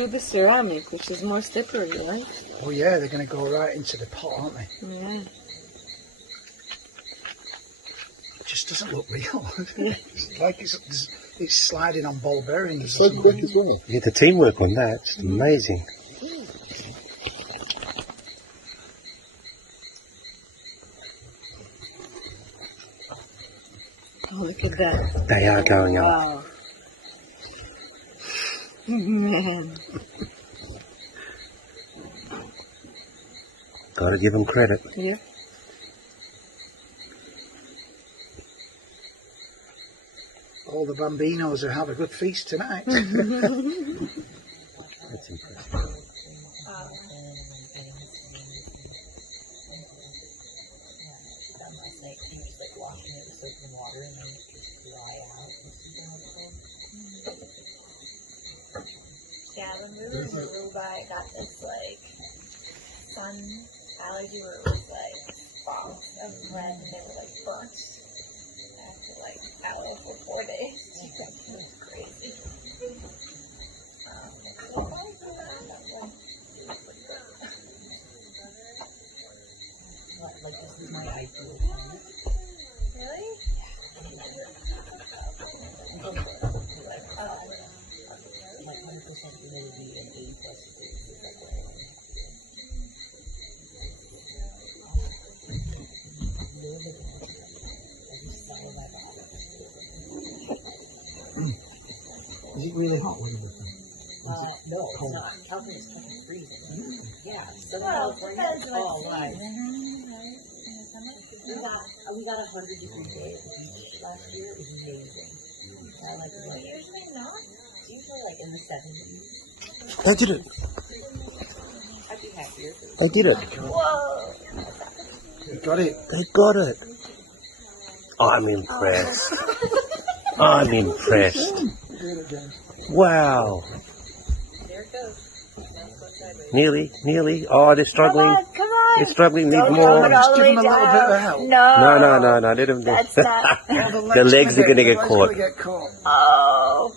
through the ceramic, which is more slippery, right? Oh yeah, they're going to go right into the pot, aren't they? Yeah. It just doesn't look real. It's like it's sliding on ball bearings. It's so quick as well. Yeah, the teamwork on that, it's amazing. Oh, look at that. They are going up. Wow. Man. Gotta give them credit. Yeah. All the bambinos will have a good feast tonight. That's impressive. Yeah, the movers in Aruba got this like sun allergy where it was like spots of red and they were like burnt after like aloe for 4 days. It was crazy. Like this is my ideal. Really? Like 100% humidity and 80+ degrees. Is it really hot where you're looking? No, it's not. California's fucking freezing. Yeah, Southern California, all right. We got 100-degree day at the beach last year. It was amazing. I like it. But usually not. It's usually like in the 70s. They did it. I'd be happier. They did it. Whoa. You got it. They got it. I'm impressed. I'm impressed. Do it again. Wow. There it goes. Nearly. Oh, they're struggling. Come on. They're struggling. Need Don't more. go Just all the give way them a little bit of down. help. No. No. Let them do. That's not. The legs are gonna get caught. Oh.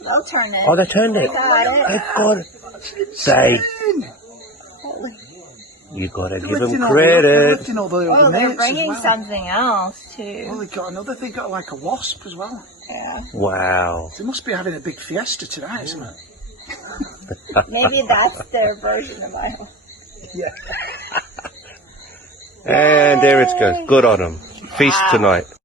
They'll turn it. Oh, they turned it. They got it. They got it. They. You gotta give them credit. Oh, they're bringing something else too. Well, they got another. They got like a wasp as well. Yeah. Wow. They must be having a big fiesta tonight, isn't it? Maybe that's their version of my home. Yeah. And there it goes. Good on them. Feast tonight.